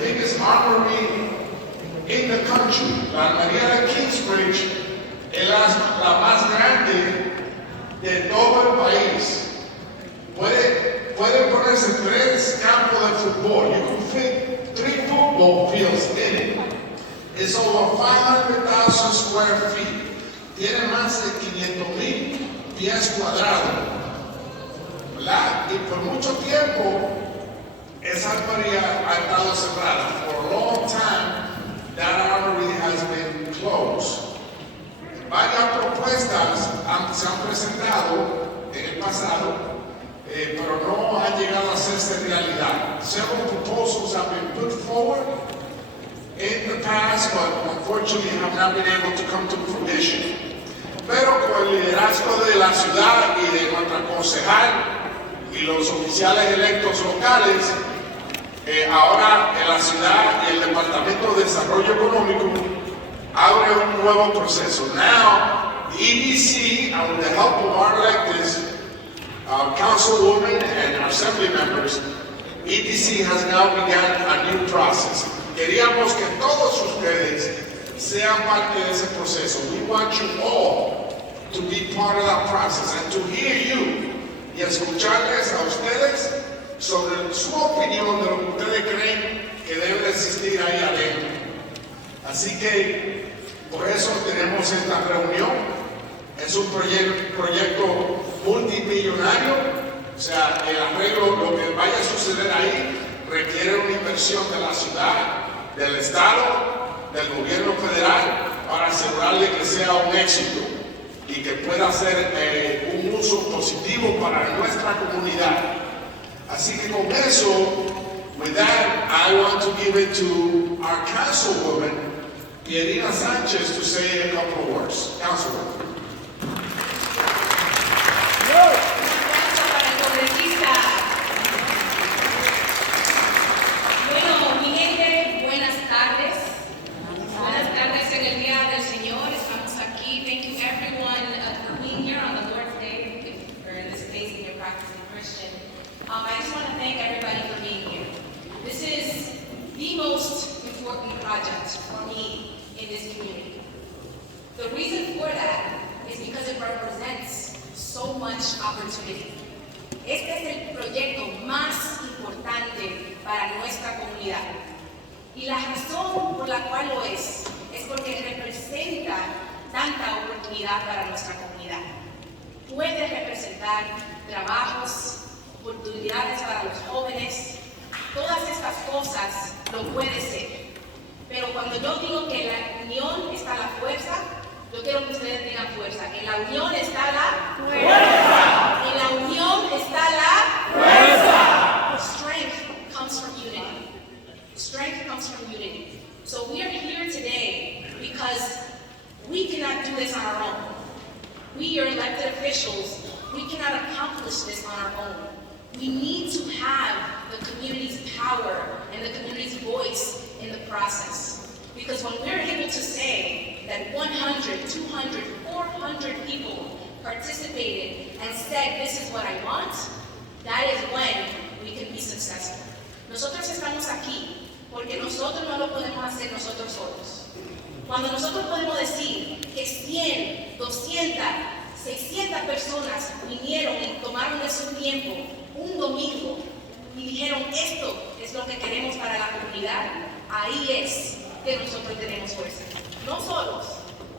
biggest armory in the country. La armería de Kingsbridge es la más grande de todo el país. Puede ponerse 3 campos de fútbol. You can fit 3 football fields in it. It's over 500,000 square feet. Tiene más de 500,000 pies cuadrados. ¿Verdad? Y por mucho tiempo, esa armería ha estado cerrada. For a long time, that armory has been closed. Varias propuestas se han presentado en el pasado, pero no han llegado a hacerse realidad. Several proposals have been put forward in the past, but unfortunately have not been able to come to fruition. Pero con el liderazgo de la ciudad y de nuestra concejal y los oficiales electos locales, ahora en la ciudad y el Departamento de Desarrollo Económico abre un nuevo proceso. Now, the EDC, and with the help of our electeds, councilwomen and our assembly members, EDC has now begun a new process. Queríamos que todos ustedes sean parte de ese proceso. We want you all to be part of that process and to hear you y escucharles a ustedes sobre su opinión de lo que ustedes creen que debe existir ahí adentro. Así que por eso tenemos esta reunión. Es un proyecto multimillonario, o sea, el arreglo, lo que vaya a suceder ahí, requiere una inversión de la ciudad, del Estado, del gobierno federal, para asegurarle que sea un éxito y que pueda ser un uso positivo para nuestra comunidad. Así que con eso, with that, I want to give it to our councilwoman, Pierina Sanchez, to say a couple of words. Councilwoman. Gracias para el congresista. Bueno, mi gente, buenas tardes. Buenas tardes en el día del Señor. Estamos aquí. Thank you everyone for being here on the Lord's Day, if you're in this case and you're practicing Christian. I just want to thank everybody for being here. This is the most important project for me in this community. The reason for that is because it represents so much opportunity. Este es el proyecto más importante para nuestra comunidad. Y la razón por la cual lo es porque representa tanta oportunidad para nuestra comunidad. Puede representar trabajos, oportunidades para los jóvenes, todas estas cosas lo puede ser. Pero cuando yo digo que en la unión está la fuerza, yo quiero que ustedes digan fuerza. En la unión está la fuerza. En la unión está la fuerza. Strength comes from unity. Strength comes from unity. So we are here today because we cannot do this on our own. We are elected officials. We cannot accomplish this on our own. We need to have the community's power and the community's voice in the process. Because when we're able to say that 100, 200, 400 people participated and said, this is what I want, that is when we can be successful. Nosotros estamos aquí porque nosotros no lo podemos hacer nosotros solos. Cuando nosotros podemos decir que 100, 200, 600 personas vinieron y tomaron de su tiempo un domingo y dijeron, esto es lo que queremos para la comunidad, ahí es que nosotros tenemos fuerza. No solos,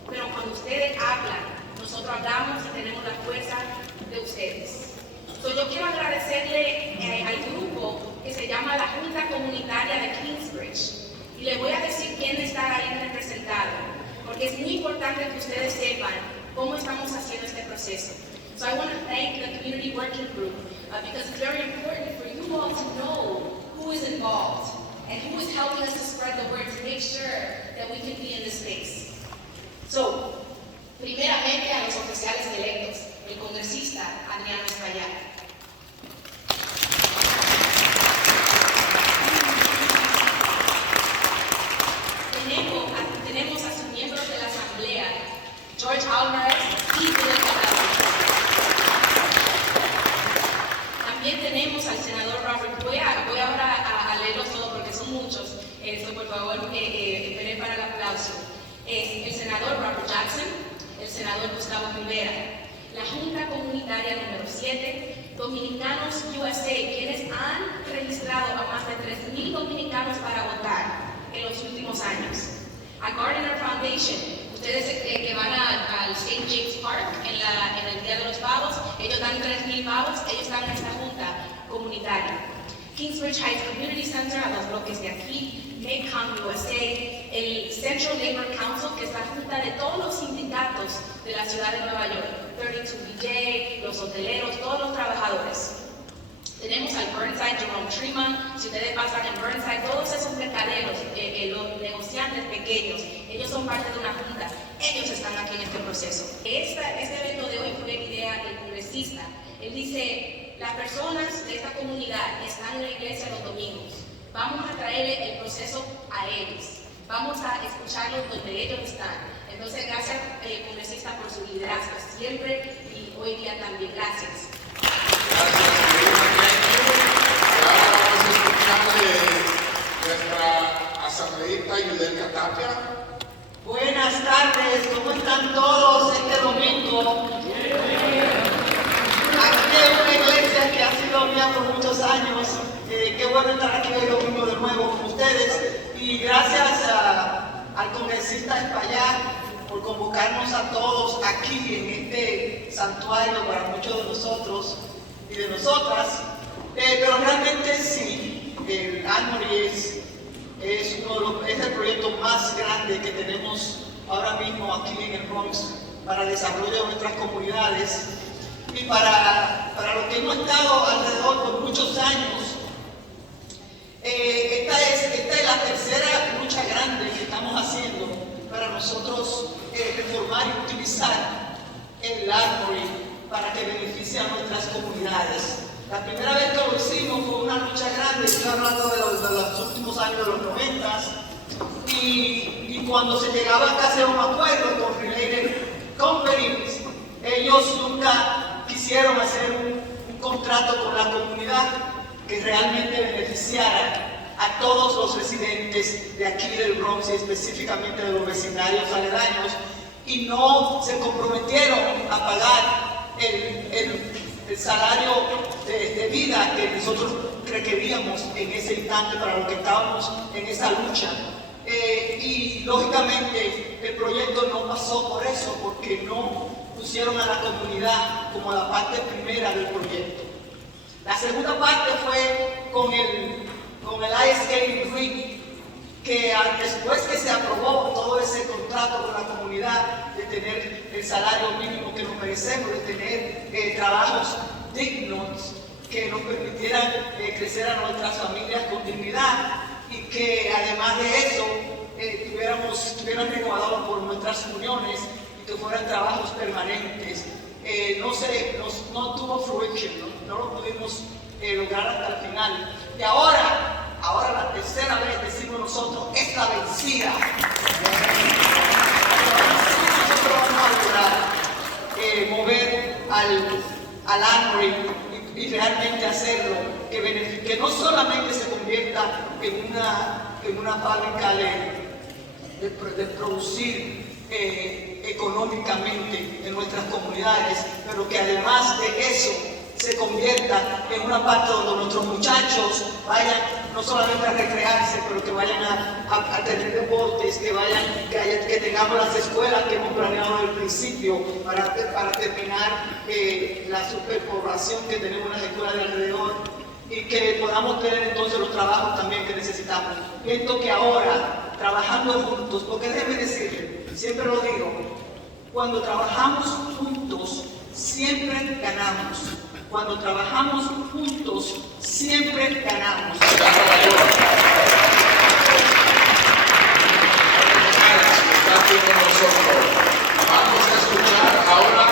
pero cuando ustedes hablan, nosotros hablamos y tenemos la fuerza de ustedes. Yo quiero agradecerle al grupo que se llama la Junta Comunitaria de Kingsbridge y le voy a decir quién está ahí representado, porque es muy importante que ustedes sepan cómo estamos haciendo este proceso. So I want to thank the Community Working Group because it's very important for you all to know who is involved and who is helping us to spread the word to make sure that we can be in this space. So, primeramente a los oficiales electos, el congresista Adriano Espaillat. Tenemos a sus miembros de la Asamblea, George Alvarez y Fidel Cadallo. También tenemos al senador Robert. Voy ahora a leerlos todos. Eso, por favor, esperen para el aplauso. Es el senador Robert Jackson, el senador Gustavo Rivera, la Junta Comunitaria número 7, Dominicanos USA, quienes han registrado a más de 3,000 dominicanos para votar en los últimos años. A Gardner Foundation, ustedes que van al St. James Park en el Día de los Pavos, ellos dan 3,000 pavos, ellos están en esta junta comunitaria. Kingsbridge Community Center, a los bloques de aquí, Maycom USA, el Central Labor Council, que es la junta de todos los sindicatos de la ciudad de Nueva York, 32BJ, los hoteleros, todos los trabajadores. Tenemos al Burnside, Jerome Treman, si ustedes pasan en Burnside, todos esos mercaderos, los negociantes pequeños, ellos son parte de una junta, ellos están aquí en este proceso. Este evento de hoy fue una idea del congresista. Él dice, las personas de esta comunidad están en la iglesia los domingos, vamos a traerle el proceso a ellos, vamos a escucharlos donde ellos están. Entonces, gracias, congresista, por su liderazgo siempre y hoy día también. Gracias. Nuestra asambleísta Yudelka Tapia. Buenas tardes, ¿cómo están todos este domingo? Aquí es una iglesia que ha sido mía por muchos años. Qué bueno estar aquí el domingo de nuevo con ustedes. Y gracias al congresista Espaillat por convocarnos a todos aquí en este santuario para muchos de nosotros y de nosotras. Pero realmente sí, el Armory es el proyecto más grande que tenemos ahora mismo aquí en el Bronx para el desarrollo de nuestras comunidades y para lo que hemos estado alrededor por muchos años. Esta es la tercera lucha grande que estamos haciendo para nosotros reformar y utilizar el Armory para que beneficie a nuestras comunidades. La primera vez que lo hicimos fue una lucha grande, estoy hablando de los últimos años de los 90, y cuando se llegaba casi a un acuerdo con Related Companies, ellos nunca quisieron hacer un contrato con la comunidad que realmente beneficiara a todos los residentes de aquí del Bronx y específicamente de los vecindarios aledaños, y no se comprometieron a pagar el salario de vida que nosotros requeríamos en ese instante para lo que estábamos en esa lucha. Y lógicamente el proyecto no pasó por eso, porque no pusieron a la comunidad como la parte primera del proyecto. La segunda parte fue con el Ice Skating Rink, que después que se aprobó todo ese contrato con la comunidad de tener el salario mínimo que nos merecemos, de tener trabajos dignos que nos permitieran crecer a nuestras familias con dignidad y que además de eso estuvieran renovados por nuestras uniones y que fueran trabajos permanentes. No tuvo fruition, no lo pudimos lograr hasta el final. Y ahora la tercera vez decimos nosotros, es la vencida. Nosotros vamos a lograr mover al Armory y realmente hacerlo, que no solamente se convierta en una fábrica de producir económicamente en nuestras comunidades, pero que además de eso se convierta en una parte donde nuestros muchachos vayan no solamente a recrearse, pero que vayan a tener deportes, que tengamos las escuelas que hemos planeado desde el principio para terminar la superpoblación que tenemos en las escuelas de alrededor y que podamos tener entonces los trabajos también que necesitamos. Viendo que ahora, trabajando juntos, porque déjenme decirle, siempre lo digo, cuando trabajamos juntos, siempre ganamos. Cuando trabajamos juntos, siempre ganamos. Vamos a escuchar ahora,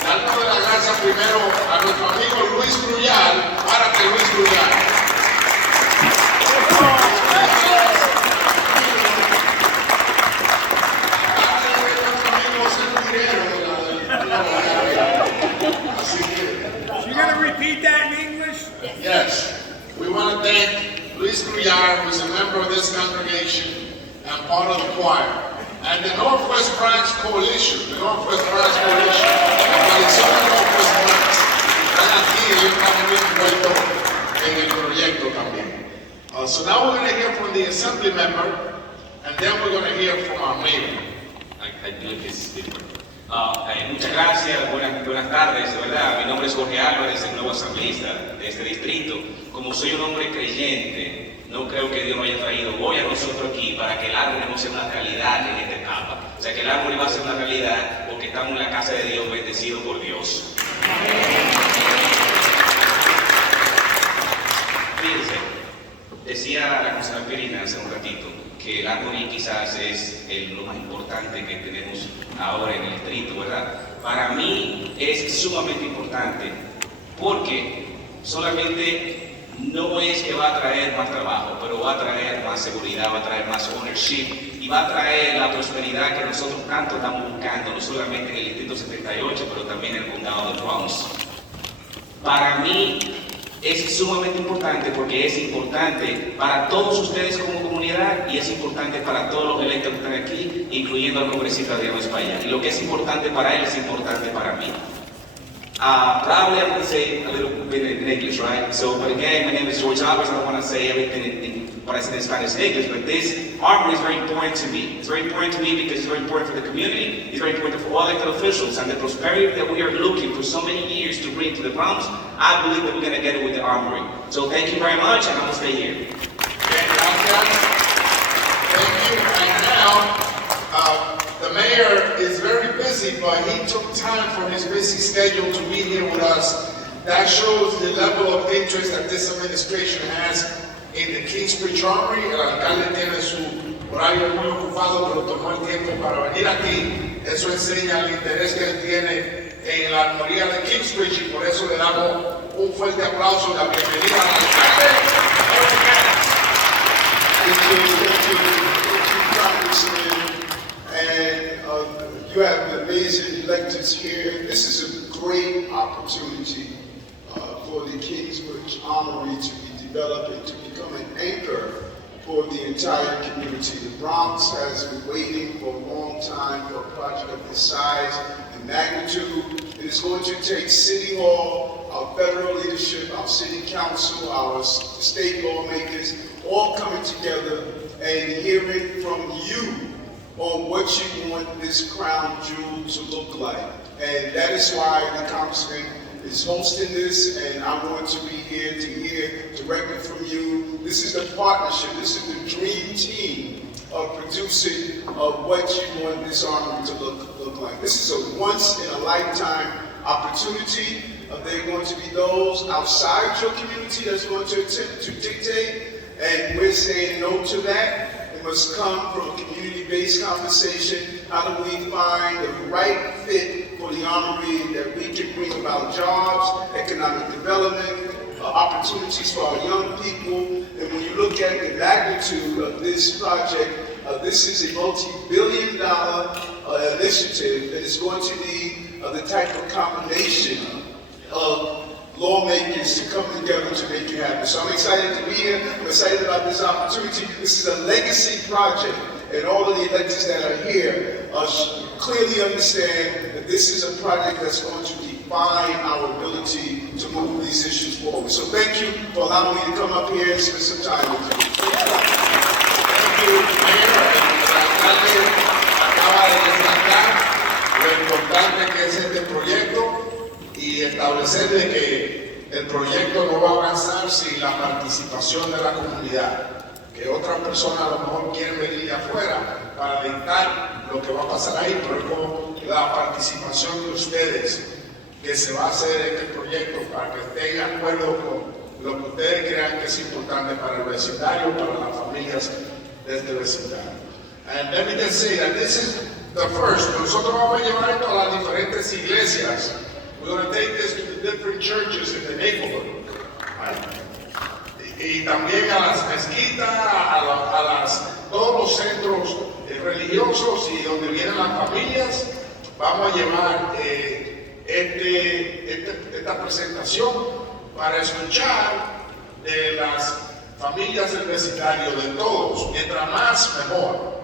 dándole las gracias primero a nuestro amigo Luis Gruyal, párate Luis Gruyal. You gonna repeat that in English? Yes, we want to thank Luis Gruyal I'm part of the choir. And the Northwest Bronx Coalition, la coalición de Northwest Bronx, están aquí y ellos están muy envueltos en el proyecto también. So now we're going to hear from the assembly member, and then we're going to hear from our mayor. I believe this is different. Muchas gracias, buenas tardes, de verdad. Mi nombre es Jorge Álvarez, el nuevo asambleísta de este distrito. Como soy un hombre creyente, no creo que Dios nos haya traído hoy a nosotros aquí para que el árbol no sea una realidad en esta etapa. O sea, que el árbol va a ser una realidad porque estamos en la casa de Dios, bendecido por Dios. Fíjense, decía la consejera Pirina hace un ratito que el Armory quizás es lo más importante que tenemos ahora en el distrito, ¿verdad? Para mí es sumamente importante porque solamente no es que va a traer más trabajo, pero va a traer más seguridad, va a traer más ownership y va a traer la prosperidad que nosotros tanto estamos buscando, no solamente en el distrito 78, pero también en el condado de Bronx. Para mí es sumamente importante porque es importante para todos ustedes como comunidad y es importante para todos los electos que están aquí, incluyendo al congresista Adriano Espaillat. Y lo que es importante para él es importante para mí. Probably I'm going to say a little bit in English, right? So, but again, my name is George Alvarez. I don't want to say everything in what I said in Spanish and English, but this armory is very important to me. It's very important to me because it's very important for the community. It's very important for all elected officials, and the prosperity that we are looking for so many years to bring to the Bronx, I believe that we're going to get it with the armory. So thank you very much, and I'm going to stay here. Thank you. And now, the mayor is very busy, but he took time from his busy schedule to be here with us. That shows the level of interest that this administration has in the Kingsbridge Armory. El alcalde tiene su horario muy ocupado, pero tomó el tiempo para venir aquí. Eso enseña el interés que él tiene en la armoría de Kingsbridge y por eso le damos un fuerte aplauso y la bienvenida al alcalde. And you have amazing electors here. This is a great opportunity for the Kingsbridge Armory to be developed and to become an anchor for the entire community. The Bronx has been waiting for a long time for a project of this size and magnitude. It is going to take City Hall, our federal leadership, our city council, our state lawmakers, all coming together and hearing from you on what you want this crown jewel to look like. And that is why the congressman is hosting this, and I want to be here to hear directly from you. This is the partnership, this is the dream team of producing what you want this armory to look like. This is a once in a lifetime opportunity. There are going to be those outside your community that's going to attempt to dictate, and we're saying no to that. It must come from a community-based conversation. How do we find the right fit for the armory that we can bring about jobs, economic development, opportunities for our young people? And when you look at the magnitude of this project, this is a multi-billion-dollar initiative that is going to need the type of combination of lawmakers to come together to make it happen. So I'm excited to be here. I'm excited about this opportunity. This is a legacy project, and all of the electors that are here clearly understand that this is a project that's going to define our ability to move these issues forward. So thank you for allowing me to come up here and spend some time with you. Thank you, Mayor. El alcalde acaba de destacar lo importante que es este proyecto y establecer de que el proyecto no va a avanzar sin la participación de la comunidad, que otras personas a lo mejor quieren venir de afuera para dictar lo que va a pasar ahí, pero con la participación de ustedes que se va a hacer este proyecto para que estén de acuerdo con lo que ustedes crean que es importante para el vecindario, para las familias de este vecindario. And let me just say that this is the first. Nosotros vamos a llevar esto a las diferentes iglesias. We're going to take this to the different churches in the neighborhood. Right? Y también a las mezquitas, todos los centros religiosos y donde vienen las familias, vamos a llevar esta presentación para escuchar de las familias del vecindario, de todos. Mientras más, mejor.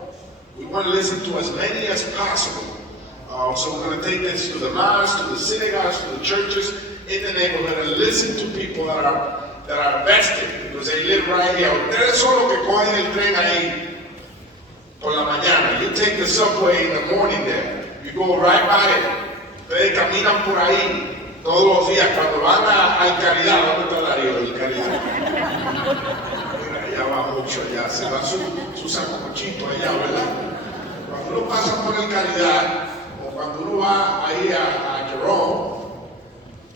We want to listen to as many as possible. So we're going to take this to the mosques, to the synagogues, to the churches in the neighborhood and listen to people that are vested, because they live right here. Ustedes son los que cogen el tren ahí por la mañana. You take the subway in the morning there. You go right by it. Ustedes caminan por ahí todos los días. Cuando van a Caridad, ¿dónde está la río del Caridad? Mira, allá va mucho, allá se da su sancochito allá, ¿verdad? Cuando uno pasa por el Caridad, o cuando uno va ahí a Jerome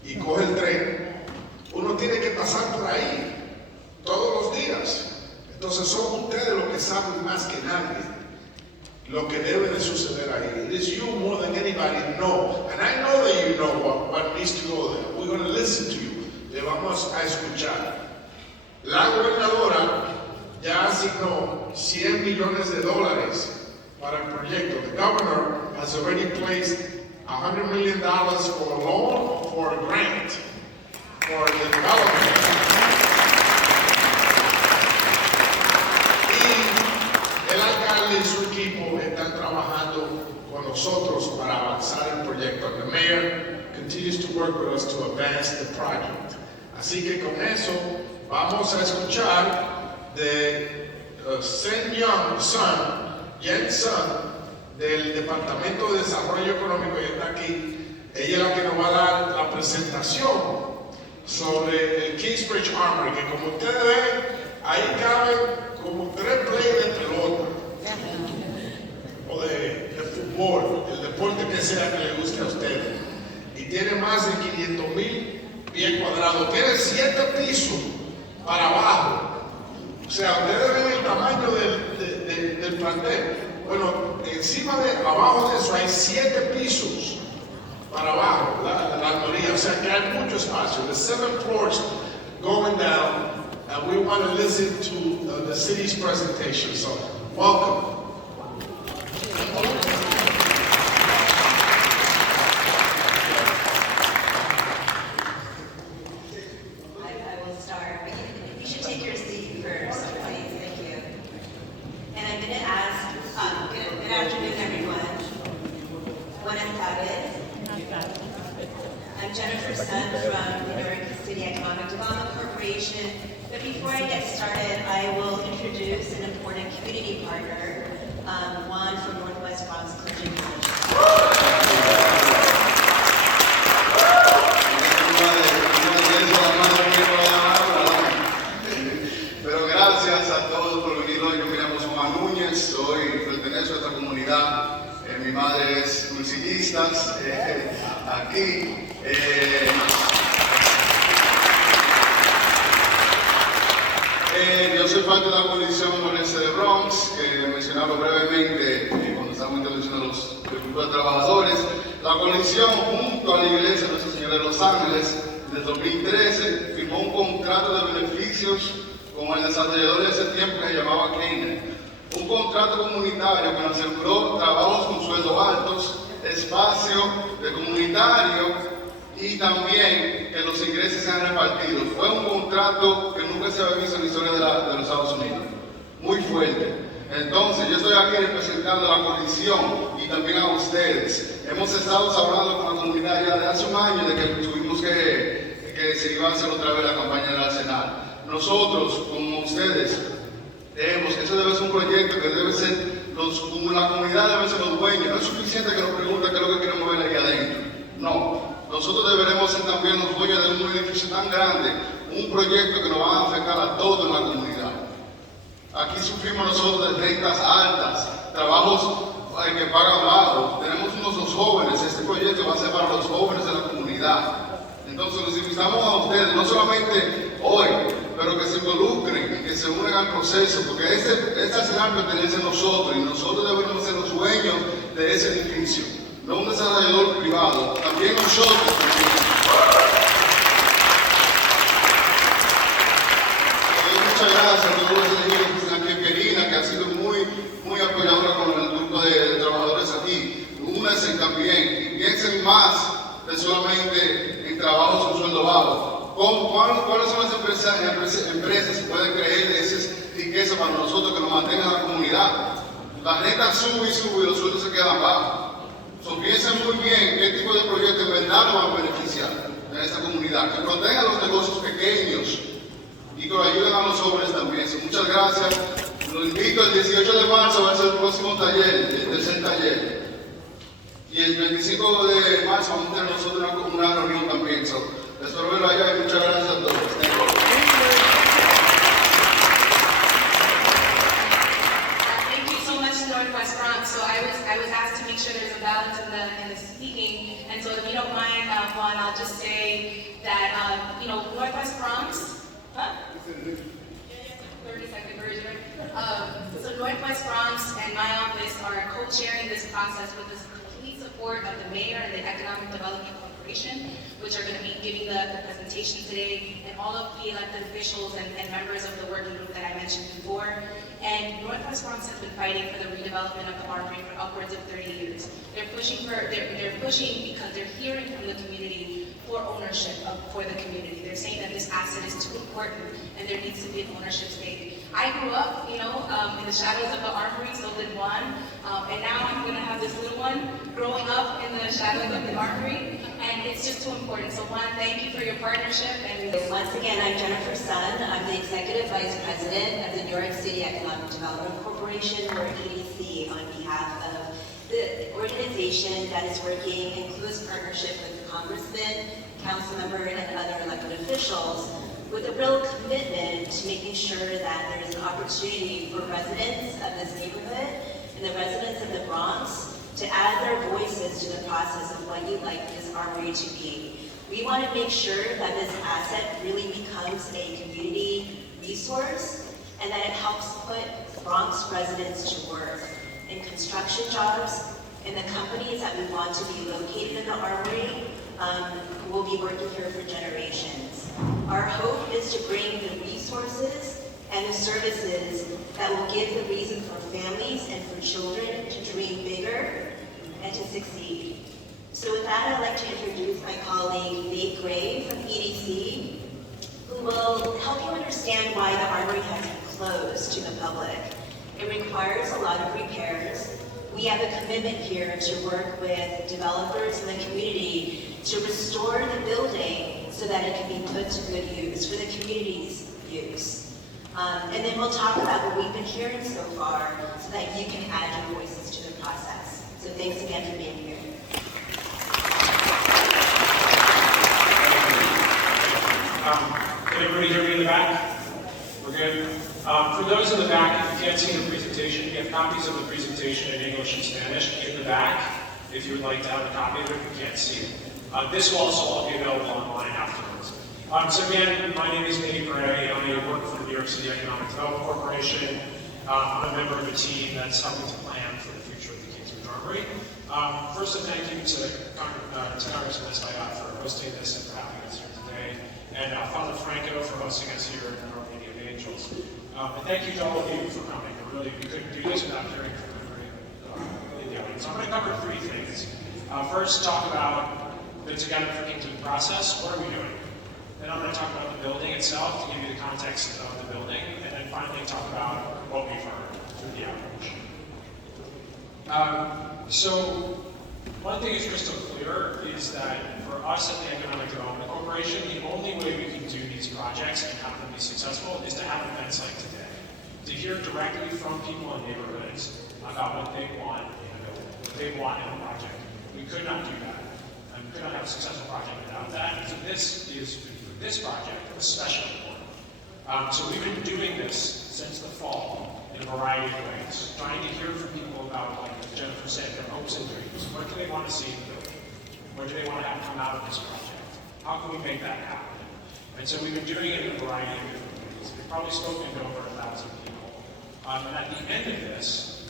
y coge el tren, uno tiene que pasar por ahí todos los días. Entonces son ustedes los que saben más que nadie lo que debe de suceder ahí. It is you more than anybody know. And I know that you know what needs to go there. We're going to listen to you. Le vamos a escuchar. La gobernadora ya asignó $100 millones para el proyecto. The governor has already placed $100 million for a loan or for a grant for the development. El alcalde y su equipo están trabajando con nosotros para avanzar el proyecto. The mayor continues to work with us to advance the project. Así que con eso vamos a escuchar de Jen Sun, del Departamento de Desarrollo Económico, y está aquí. Ella es la que nos va a dar la presentación sobre el Kingsbridge Armory, que como ustedes ven, ahí caben como 3 players de pelota o de fútbol, el deporte que sea que le guste a ustedes. Y tiene más de 500,000 pies cuadrados. Tiene 7 pisos para abajo. O sea, ustedes ven el tamaño del plantel. Bueno, abajo de eso hay 7 pisos para abajo, la armoría. O sea que hay mucho espacio. The 7 floors going down. And we want to listen to the city's presentation. So, welcome. I will start, but you should take your seat first, please. Thank you. And I'm going to ask, good afternoon, everyone. Buenas tardes. I'm Jennifer Sun from the New York City Economic Development Corporation. But before I get started, I will introduce an important community partner, Juan from Northwest Bronx, Kingsbridge. Pero gracias a todos por venir hoy. Yo me llamo Juan Núñez, pertenezco a esta comunidad. Mi madre es musiquista aquí. Yo soy parte de la coalición noreste de Bronx, que mencionaba brevemente cuando estábamos introduciendo los grupos de trabajadores. La coalición, junto a la Iglesia de Nuestra Señora de Los Ángeles, en el 2013, firmó un contrato de beneficios con el desarrollador de ese tiempo que se llamaba Keynes. Un contrato comunitario que nos aseguró trabajos con sueldos altos, espacio de comunitario y también que los ingresos sean repartidos. Fue un contrato que nunca se había visto en la historia de los Estados Unidos. Muy fuerte. Entonces, yo estoy aquí representando a la coalición y también a ustedes. Hemos estado hablando con la comunidad ya de hace un año de que tuvimos que se iba a hacer otra vez la campaña del Arsenal. Nosotros, como ustedes, creemos que eso debe ser un proyecto que debe ser, como la comunidad debe ser los dueños. No es suficiente que nos pregunten qué es lo que queremos ver ahí adentro. No. Nosotros deberemos ser también los dueños de un edificio tan grande, un proyecto que nos va a afectar a toda la comunidad. Aquí sufrimos nosotros de rentas altas, trabajos que pagan bajo. Tenemos unos jóvenes, este proyecto va a ser para los jóvenes de la comunidad. Entonces les invitamos a ustedes, no solamente hoy, pero que se involucren y que se unan al proceso, porque este escenario pertenece a nosotros y nosotros debemos ser los dueños de ese edificio. No un desarrollador privado, también nosotros. Muchas gracias a todos los señores que están aquí en Perina, que han sido muy apoyadores con el grupo de trabajadores aquí. Únanse también y piensen más de solamente en trabajos con sueldo bajo. ¿Cuáles son las empresas que pueden creer de esa riqueza para nosotros que nos mantengan en la comunidad? la renta sube y sube y los sueldos se quedan bajos. So, piensen muy bien qué tipo de proyectos en verdad nos van a beneficiar en esta comunidad, que protejan los negocios pequeños y que ayuden a los jóvenes también. So, muchas gracias. Los invito el 18 de marzo va a ser el próximo taller, el tercer taller. Y el 25 de marzo vamos a tener nosotros una reunión también. So, les espero verlo allá y muchas gracias a todos. Thank you so much, Northwest Bronx. So I was asked to make sure there's a balance in the speaking, and so if you don't mind, Juan, I'll just say that Northwest Bronx. 30-second version. So Northwest Bronx and my office are co-chairing this process with the complete support of the mayor and the Economic Development Corporation, which are going to be giving the presentation today, and all of the elected officials and members of the working group that I mentioned before. And Northwest Bronx has been fighting for the redevelopment of the Armory for upwards of 30 years. They're pushing because they're hearing from the community for ownership for the community. They're saying that this asset is too important and there needs to be an ownership stake. I grew up, in the shadows of the Armory, so did Juan, and now I'm going to have this little one growing up in the shadows of the Armory, and it's just too important. So Juan, thank you for your partnership. And once again, I'm Jennifer Sun. I'm the Executive Vice President of the New York City Economic Development Corporation, or EDC, on behalf of the organization that is working in close partnership with the Congressman, council member, and other elected officials, with a real commitment to making sure that there is an opportunity for residents of this neighborhood and the residents of the Bronx to add their voices to the process of what you'd like this armory to be. We want to make sure that this asset really becomes a community resource and that it helps put Bronx residents to work in construction jobs, and the companies that we want to be located in the armory will be working here for generations. Our hope is to bring the resources and the services that will give the reason for families and for children to dream bigger and to succeed. So with that, I'd like to introduce my colleague, Nate Gray from EDC, who will help you understand why the armory has been closed to the public. It requires a lot of repairs. We have a commitment here to work with developers in the community to restore the building so that it can be put to good use, for the community's use. And then we'll talk about what we've been hearing so far so that you can add your voices to the process. So thanks again for being here. Can everybody hear me in the back? We're good? For those in the back, if you can't see the presentation, we have copies of the presentation in English and Spanish in the back. If you would like to have a copy of it, you can't see it. This will also all be available online afterwards. So again, my name is Nate Gray. I work for the New York City Economic Development Corporation. I'm a member of a team that's helping to plan for the future of the Kingsbridge Armory. First, a thank you to Congressman Espaillat for hosting this and for having us here today, and Father Franco for hosting us here in our Lady of Angels. And thank you to all of you for coming. We couldn't do this without hearing from everybody in the audience. I'm going to cover three things. First, talk about the Together for Kingsbridge process. What are we doing? Then I'm going to talk about the building itself to give you the context of the building, and then finally talk about what we've heard through the outreach. So one thing is crystal clear is that for us at the Economic Development Corporation, the only way we can do these projects and have them be successful is to have events like today. To hear directly from people in neighborhoods about what they want in a building, what they want in a project. We could not do that. And we could not have a successful project without that. And so this is, for this project, especially important. So we've been doing this since the fall in a variety of ways, trying to hear from people about, like Jennifer said, their hopes and dreams. What do they want to see in the building? What do they want to have come out of this project? How can we make that happen? And so we've been doing it in a variety of different ways. We've probably spoken to over 1,000 people. And at the end of this,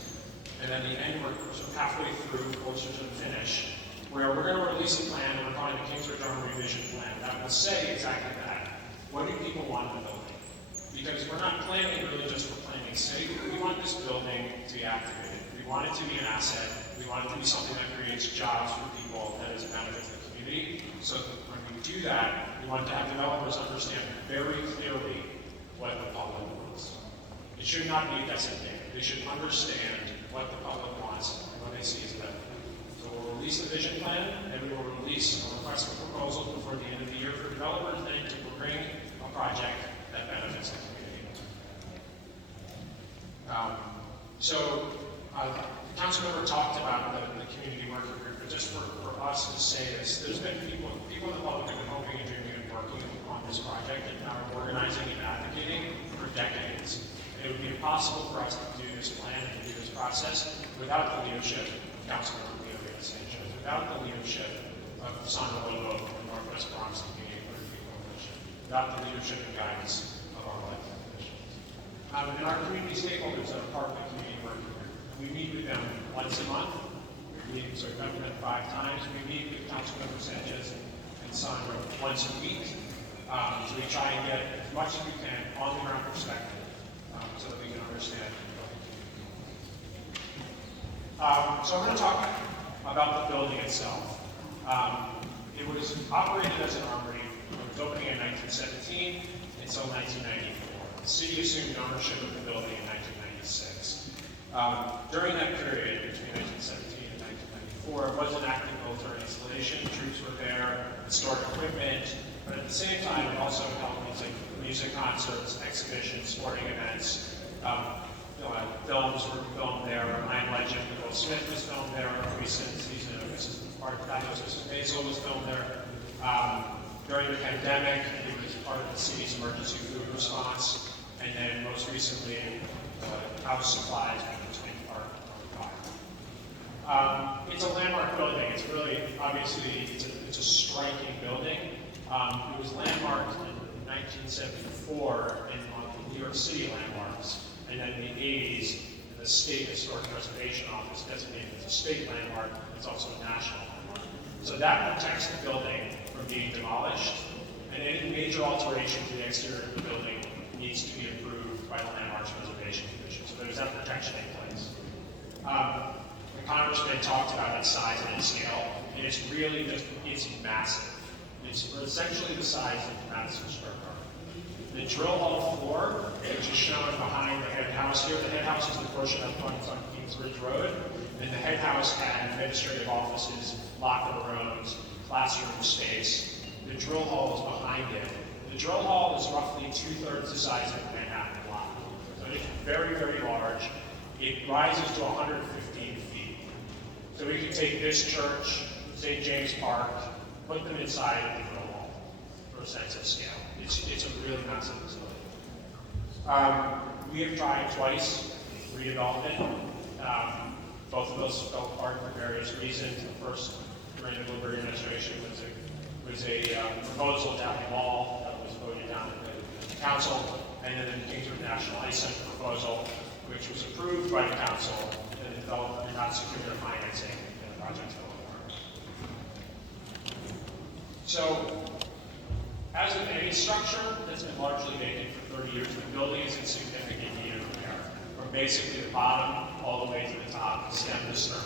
and at the end we're sort of halfway through, closer to the finish, where we're going to release a plan, and we're calling the Kingsbridge Armory Vision Plan, that will say exactly that. What do people want in the building? Because we're not planning really just for planning's sake. We want this building to be activated. We want it to be an asset. We want it to be something that creates jobs for people that is a benefit to the community. So when we do that, we want to have developers understand very clearly what the public wants. It should not be a guessing game. They should understand what the public wants and what they see as better. So we'll release the vision plan, and we will release a request for proposals before the end of the year for developers then to bring a project that benefits the community. The council member talked about the community working group, but just for us to say this, there's been people in the public have been hoping and dreaming of working on this project and are organizing and advocating for decades. And it would be impossible for us to do this plan and to do this process without the leadership of Councilmember Sanchez, without the leadership of Sandra Lobo from the Northwest Bronx Community Coalition, without the leadership and guidance of our elected officials. And our community stakeholders that are part of the community working group, we meet with them once a month. We met with them 5 times. We meet with Councilmember Sanchez and Sandra once a week. So we try and get as much as we can on the ground perspective so that we can understand what we can do. So I'm going to talk about the building itself. It was operated as an armory. It was opening in 1917 until 1994. The city assumed ownership of the building in 1996. During that period, between 1917 and 1994, it was an active military installation. Troops were there, it stored equipment, but at the same time, it also held things like music concerts, exhibitions, sporting events. Films were filmed there. I Legend, Will Smith was filmed there. A recent season of Mrs. Basil was filmed there. During the pandemic, it was part of the city's emergency food response. And then most recently, house supplies between our fire. It's a landmark building. It's really, obviously, it's a striking building. It was landmarked in 1974 on the New York City landmarks. And then in the 80s, the State Historic Preservation Office designated it as a state landmark. It's also a national landmark. So that protects the building from being demolished. And any major alteration to the exterior of the building needs to be approved by the Landmarks Preservation Commission. So there's that protection in place. The Congressman talked about its size and its scale, and it's really just, it's massive. It's essentially the size of Madison Square Garden. The drill hall floor, which is shown behind the head house here. The head house is the portion up front on Kingsbridge Road, and the head house had administrative offices, locker rooms, classroom space. The drill hall is behind it. The drill hall is roughly 2/3 the size of Manhattan block. So it's very, very large. It rises to 115 feet. So we can take this church, St. James Park, put them inside of the drill hall for a sense of scale. It's a really massive facility. We have tried twice redevelopment. Both of those fell apart for various reasons. The first, during the Blueberry administration, was a proposal down the mall that was voted down at the council, and then the Kingsbridge National Ice Center proposal, which was approved by the council, and the developer did not secure their financing, and the project fell apart. So, as with any structure that's been largely vacant for 30 years, the building is in significant need of repair, from basically the bottom all the way to the top, stem to stern.